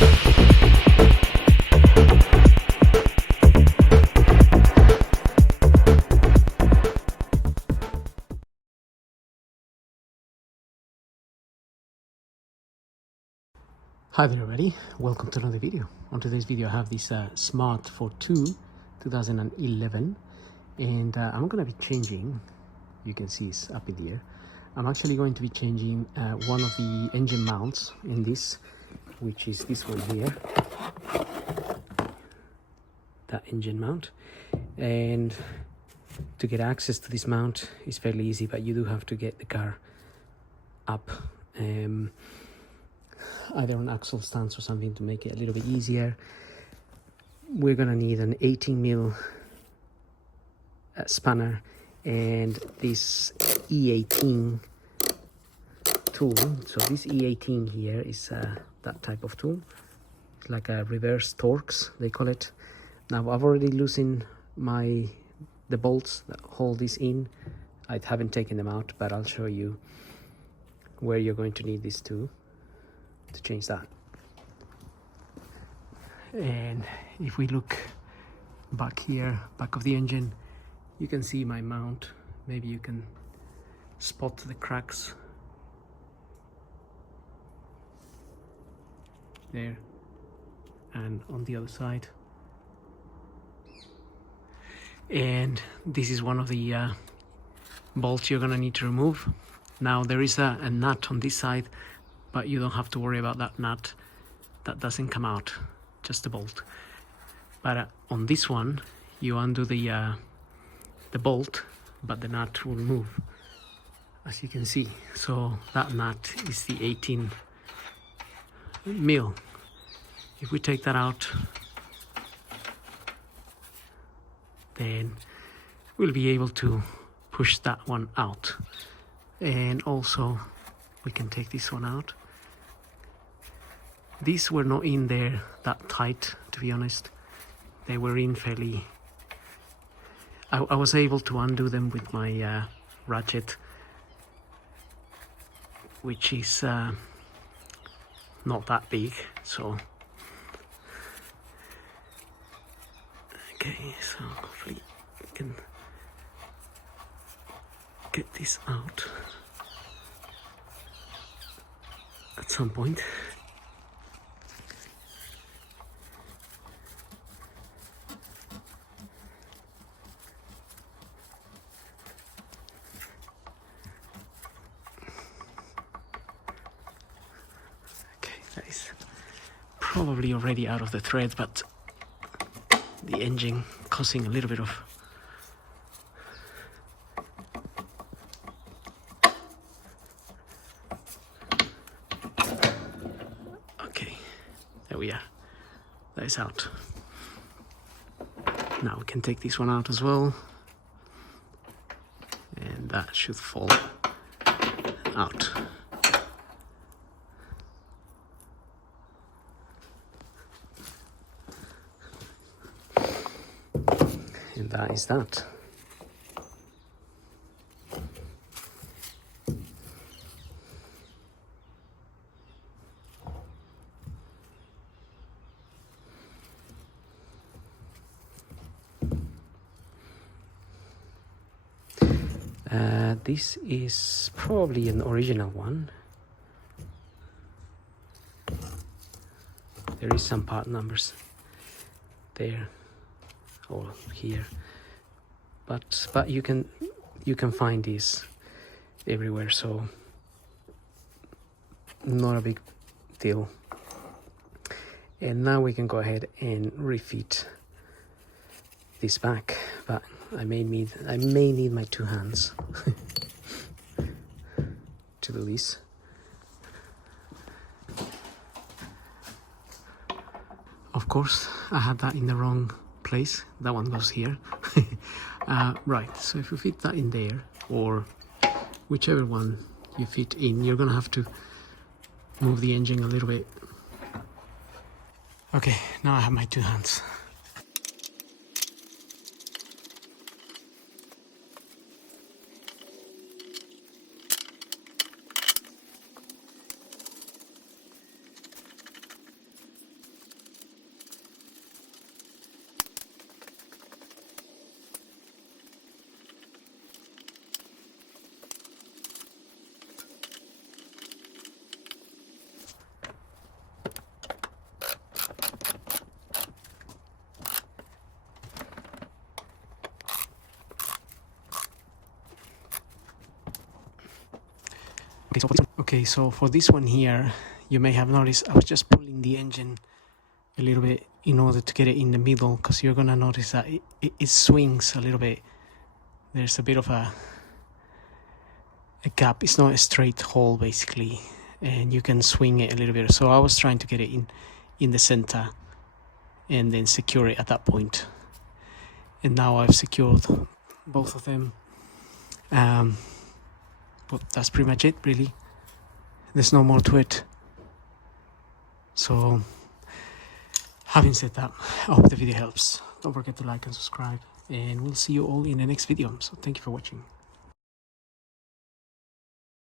Hi there everybody, welcome to another video. On today's video I have this Smart Fortwo 2011 and I'm going to be changing, you can see it's up in the air. I'm actually going to be changing one of the engine mounts in this, which is this one here, that engine mount. And to get access to this mount is fairly easy, but you do have to get the car up either on axle stands or something to make it a little bit easier. We're gonna need an 18mm spanner and this E18 tool. So this E18 here is that type of tool. It's like a reverse Torx, they call it. Now I've already loosened the bolts that hold this in. I haven't taken them out, but I'll show you where you're going to need this to change that. And if we look back here, back of the engine, you can see my mount. Maybe you can spot the cracks there and on the other side. And this is one of the bolts you're gonna need to remove. Now there is a nut on this side, but you don't have to worry about that nut. That doesn't come out, just the bolt. But on this one, you undo the bolt, but the nut will move, as you can see. So that nut is the 18mm. If we take that out, then we'll be able to push that one out. And also we can take this one out. These were not in there that tight, to be honest. They were in fairly... I was able to undo them with my ratchet, which is not that big, so... Okay, so hopefully we can get this out at some point. Okay, that is probably already out of the thread, but the engine causing a little bit of there we are, that is out. Now we can take this one out as well, and that should fall out. And that is that. This is probably an original one. There is some part numbers there or here, but you can find these everywhere, so not a big deal. And now we can go ahead and refit this back, but I may need my two hands to do this. Of course, I had that in the wrong place. That one goes here. Right, so if you fit that in there, or whichever one you fit in, you're gonna have to move the engine a little bit. Okay, now I have my two hands. Okay, so for this one here, you may have noticed I was just pulling the engine a little bit in order to get it in the middle, because you're gonna notice that it swings a little bit. There's a bit of a gap. It's not a straight hole basically, and you can swing it a little bit. So I was trying to get it in the center and then secure it at that point. And now I've secured both of them. But that's pretty much it, really. There's no more to it. So, having said that, I hope the video helps. Don't forget to like and subscribe, and we'll see you all in the next video. So thank you for watching.